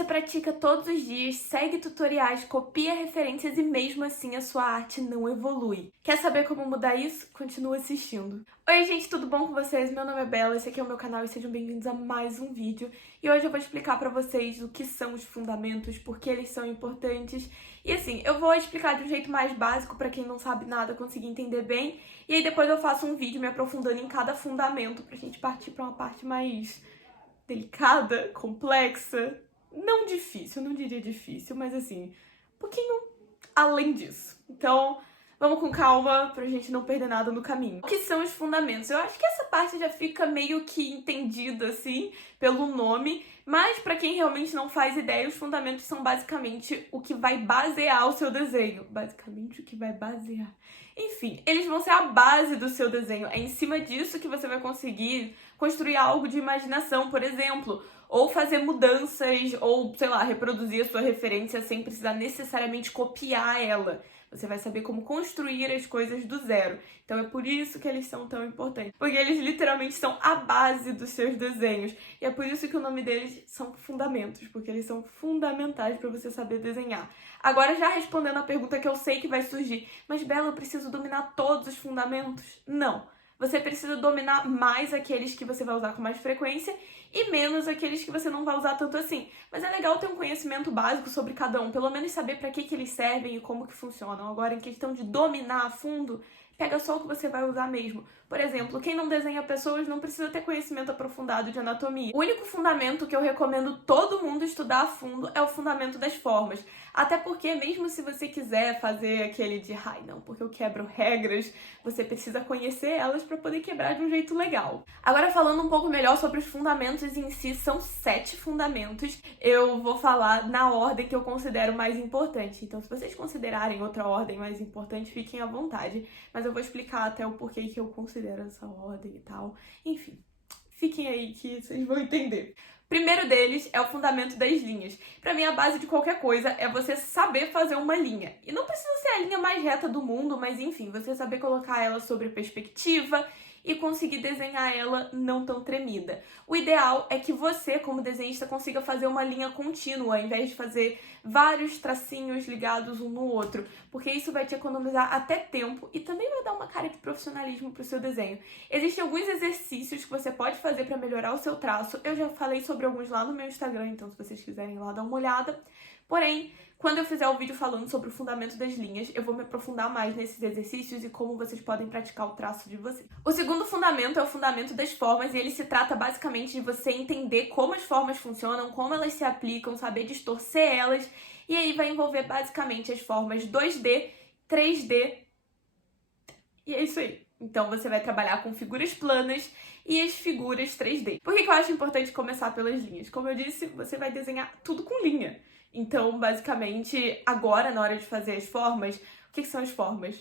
você pratica todos os dias, segue tutoriais, copia referências e mesmo assim a sua arte não evolui. Quer saber como mudar isso? Continua assistindo. Oi gente, tudo bom com vocês? Meu nome é Bela, esse aqui é o meu canal e sejam bem-vindos a mais um vídeo. E hoje eu vou explicar pra vocês o que são os fundamentos, por que eles são importantes. E assim, eu vou explicar de um jeito mais básico pra quem não sabe nada conseguir entender bem. E aí depois eu faço um vídeo me aprofundando em cada fundamento pra gente partir pra uma parte mais delicada, complexa. Não difícil, eu não diria difícil, mas assim, um pouquinho além disso. Então, vamos com calma pra gente não perder nada no caminho. O que são os fundamentos? Eu acho que essa parte já fica meio que entendida, assim, pelo nome, mas pra quem realmente não faz ideia, os fundamentos são basicamente o que vai basear o seu desenho. Basicamente o que vai basear. Enfim, eles vão ser a base do seu desenho. É em cima disso que você vai conseguir construir algo de imaginação, por exemplo, ou fazer mudanças, ou, sei lá, reproduzir a sua referência sem precisar necessariamente copiar ela. Você vai saber como construir as coisas do zero. Então é por isso que eles são tão importantes. Porque eles literalmente são a base dos seus desenhos. E é por isso que o nome deles são fundamentos, porque eles são fundamentais para você saber desenhar. Agora, já respondendo a pergunta que eu sei que vai surgir, mas Bela, eu preciso dominar todos os fundamentos? Não. Você precisa dominar mais aqueles que você vai usar com mais frequência e menos aqueles que você não vai usar tanto assim. Mas é legal ter um conhecimento básico sobre cada um, pelo menos saber para que eles servem e como que funcionam. Agora, em questão de dominar a fundo, pega só o que você vai usar mesmo. Por exemplo, quem não desenha pessoas não precisa ter conhecimento aprofundado de anatomia. O único fundamento que eu recomendo todo mundo estudar a fundo é o fundamento das formas. Até porque, mesmo se você quiser fazer aquele de ai não, porque eu quebro regras, você precisa conhecer elas para poder quebrar de um jeito legal. Agora, falando um pouco melhor sobre os fundamentos em si, são 7 fundamentos. Eu vou falar na ordem que eu considero mais importante. Então, se vocês considerarem outra ordem mais importante, fiquem à vontade. Mas eu vou explicar até o porquê que eu considero essa ordem e tal. Enfim, fiquem aí que vocês vão entender. Primeiro deles é o fundamento das linhas. Pra mim, a base de qualquer coisa é você saber fazer uma linha. E não precisa ser a linha mais reta do mundo, mas enfim, você saber colocar ela sobre perspectiva e conseguir desenhar ela não tão tremida. O ideal é que você, como desenhista, consiga fazer uma linha contínua, ao invés de fazer vários tracinhos ligados um no outro, porque isso vai te economizar até tempo e também vai dar uma cara de profissionalismo pro seu desenho. Existem alguns exercícios que você pode fazer para melhorar o seu traço. Eu já falei sobre alguns lá no meu Instagram, então se vocês quiserem ir lá dar uma olhada. Porém, quando eu fizer o vídeo falando sobre o fundamento das linhas, eu vou me aprofundar mais nesses exercícios e como vocês podem praticar o traço de vocês. O segundo fundamento é o fundamento das formas e ele se trata basicamente de você entender como as formas funcionam, como elas se aplicam, saber distorcer elas, e aí vai envolver basicamente as formas 2D, 3D, e é isso aí. Então você vai trabalhar com figuras planas e as figuras 3D. Por que eu acho importante começar pelas linhas? Como eu disse, você vai desenhar tudo com linha. Então, basicamente, agora, na hora de fazer as formas, o que são as formas?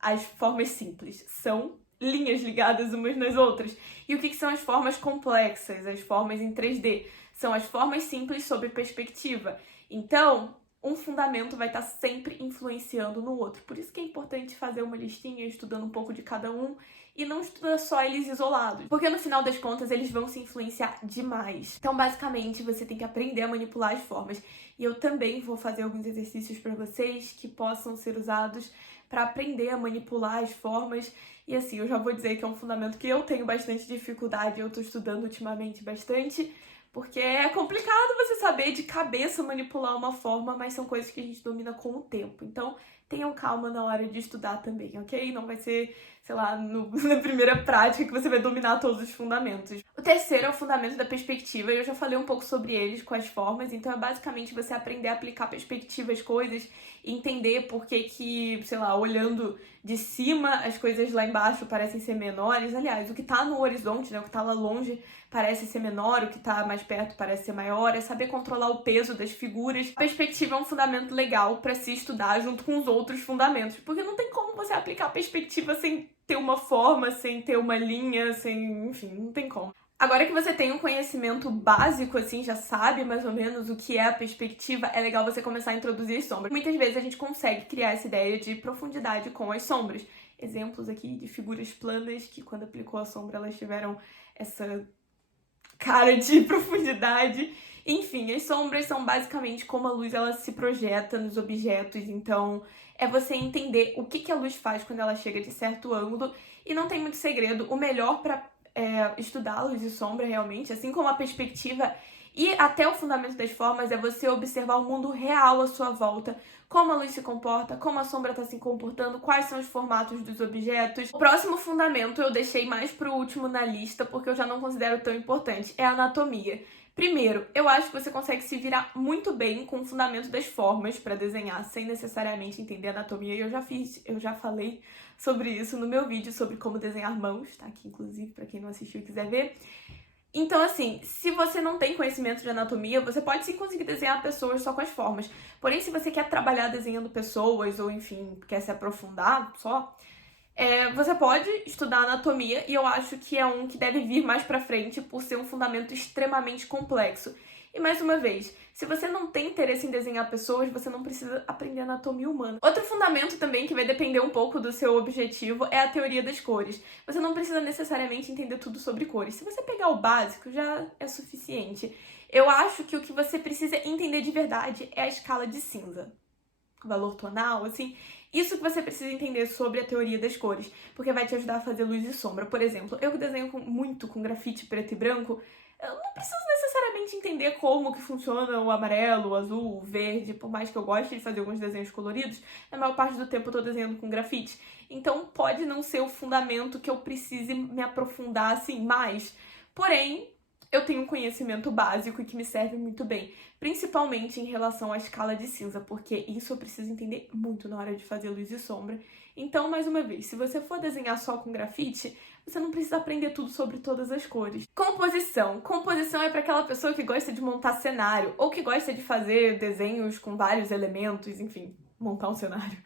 As formas simples são linhas ligadas umas nas outras. E o que são as formas complexas, as formas em 3D? São as formas simples sob perspectiva. Então, um fundamento vai estar sempre influenciando no outro. Por isso que é importante fazer uma listinha, estudando um pouco de cada um, e não estuda só eles isolados. Porque no final das contas, eles vão se influenciar demais. Então, basicamente, você tem que aprender a manipular as formas. E eu também vou fazer alguns exercícios para vocês que possam ser usados para aprender a manipular as formas. E assim, eu já vou dizer que é um fundamento que eu tenho bastante dificuldade, eu tô estudando ultimamente bastante, porque é complicado você saber de cabeça manipular uma forma, mas são coisas que a gente domina com o tempo. Então, tenham calma na hora de estudar também, ok? Não vai ser, sei lá, na primeira prática que você vai dominar todos os fundamentos. O terceiro é o fundamento da perspectiva, e eu já falei um pouco sobre eles com as formas, então é basicamente você aprender a aplicar perspectiva às coisas e entender por que, sei lá, olhando de cima, as coisas lá embaixo parecem ser menores. Aliás, o que tá no horizonte, né, o que tá lá longe parece ser menor, o que tá mais perto parece ser maior, é saber controlar o peso das figuras. A perspectiva é um fundamento legal para se estudar junto com os outros fundamentos, porque não tem como você aplicar perspectiva sem ter uma forma, sem ter uma linha, sem... enfim, não tem como. Agora que você tem um conhecimento básico, assim, já sabe mais ou menos o que é a perspectiva, é legal você começar a introduzir as sombras. Muitas vezes a gente consegue criar essa ideia de profundidade com as sombras. Exemplos aqui de figuras planas que, quando aplicou a sombra, elas tiveram essa cara de profundidade. Enfim, as sombras são basicamente como a luz ela se projeta nos objetos, então é você entender o que a luz faz quando ela chega de certo ângulo e não tem muito segredo. O melhor para estudar luz e sombra realmente, assim como a perspectiva e até o fundamento das formas, é você observar o mundo real à sua volta, como a luz se comporta, como a sombra está se comportando, quais são os formatos dos objetos. O próximo fundamento eu deixei mais pro último na lista, porque eu já não considero tão importante, é a anatomia. Primeiro, eu acho que você consegue se virar muito bem com o fundamento das formas para desenhar, sem necessariamente entender anatomia. E eu já falei sobre isso no meu vídeo sobre como desenhar mãos, tá aqui inclusive para quem não assistiu e quiser ver. Então, assim, se você não tem conhecimento de anatomia, você pode sim conseguir desenhar pessoas só com as formas. Porém, se você quer trabalhar desenhando pessoas, ou enfim, quer se aprofundar só, você pode estudar anatomia, e eu acho que é um que deve vir mais pra frente por ser um fundamento extremamente complexo. E mais uma vez, se você não tem interesse em desenhar pessoas, você não precisa aprender anatomia humana. Outro fundamento também que vai depender um pouco do seu objetivo é a teoria das cores. Você não precisa necessariamente entender tudo sobre cores. Se você pegar o básico, já é suficiente. Eu acho que o que você precisa entender de verdade é a escala de cinza. Valor tonal, assim. Isso que você precisa entender sobre a teoria das cores, porque vai te ajudar a fazer luz e sombra. Por exemplo, eu que desenho muito com grafite preto e branco, eu não preciso necessariamente entender como que funciona o amarelo, o azul, o verde, por mais que eu goste de fazer alguns desenhos coloridos, na maior parte do tempo eu tô desenhando com grafite. Então pode não ser o fundamento que eu precise me aprofundar assim mais. Porém, eu tenho um conhecimento básico e que me serve muito bem, principalmente em relação à escala de cinza, porque isso eu preciso entender muito na hora de fazer luz e sombra. Então, mais uma vez, se você for desenhar só com grafite, você não precisa aprender tudo sobre todas as cores. Composição. Composição é para aquela pessoa que gosta de montar cenário, ou que gosta de fazer desenhos com vários elementos, enfim, montar um cenário.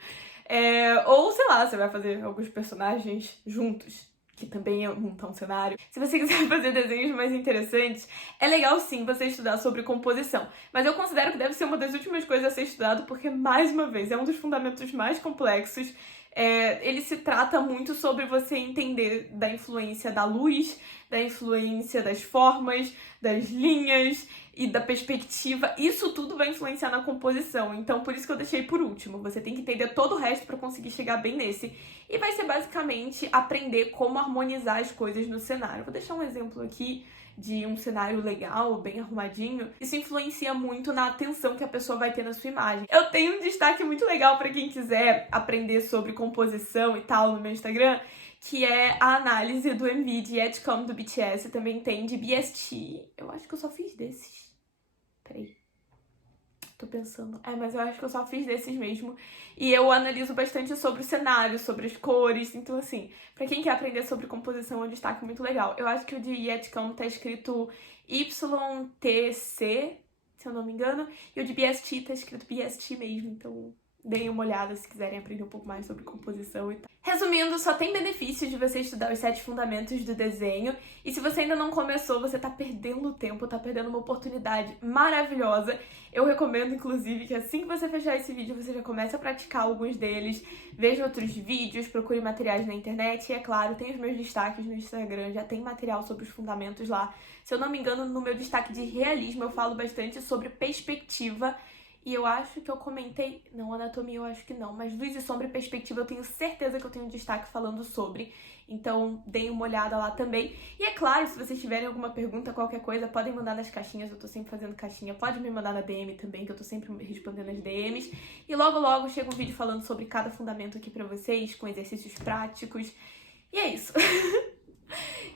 Ou, sei lá, você vai fazer alguns personagens juntos, que também é montar um cenário. Se você quiser fazer desenhos mais interessantes, é legal sim você estudar sobre composição. Mas eu considero que deve ser uma das últimas coisas a ser estudado, porque, mais uma vez, é um dos fundamentos mais complexos. Ele se trata muito sobre você entender da influência da luz, da influência das formas, das linhas e da perspectiva. Isso tudo vai influenciar na composição, então por isso que eu deixei por último. Você tem que entender todo o resto para conseguir chegar bem nesse. E vai ser basicamente aprender como harmonizar as coisas no cenário. Vou deixar um exemplo aqui de um cenário legal, bem arrumadinho. Isso influencia muito na atenção que a pessoa vai ter na sua imagem. Eu tenho um destaque muito legal para quem quiser aprender sobre composição e tal no meu Instagram, que é a análise do MV de Edgecombe do BTS. Também tem de BST. Eu acho que eu só fiz desses. Peraí. Tô pensando. Mas eu acho que eu só fiz desses mesmo. E eu analiso bastante sobre o cenário, sobre as cores. Então, assim, pra quem quer aprender sobre composição, é um destaque muito legal. Eu acho que o de Yetcom tá escrito YTC, se eu não me engano. E o de BST tá escrito BST mesmo. Então, deem uma olhada se quiserem aprender um pouco mais sobre composição e tal. Resumindo, só tem benefícios de você estudar os 7 fundamentos do desenho. E se você ainda não começou, você tá perdendo tempo, tá perdendo uma oportunidade maravilhosa. Eu recomendo, inclusive, que assim que você fechar esse vídeo, você já comece a praticar alguns deles. Veja outros vídeos, procure materiais na internet. E, é claro, tem os meus destaques no Instagram, já tem material sobre os fundamentos lá. Se eu não me engano, no meu destaque de realismo, eu falo bastante sobre perspectiva. E eu acho que eu comentei... Não, anatomia eu acho que não. Mas luz e sombra e perspectiva eu tenho certeza que eu tenho um destaque falando sobre. Então, deem uma olhada lá também. E é claro, se vocês tiverem alguma pergunta, qualquer coisa, podem mandar nas caixinhas. Eu tô sempre fazendo caixinha. Pode me mandar na DM também, que eu tô sempre respondendo as DMs. E logo, logo chega um vídeo falando sobre cada fundamento aqui pra vocês, com exercícios práticos. E é isso.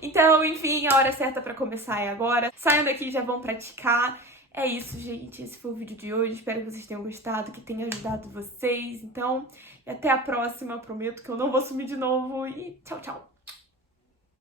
Então, enfim, a hora certa pra começar é agora. Saiam daqui e já vão praticar. É isso, gente. Esse foi o vídeo de hoje. Espero que vocês tenham gostado, que tenha ajudado vocês. Então, até a próxima. Prometo que eu não vou sumir de novo. E tchau, tchau.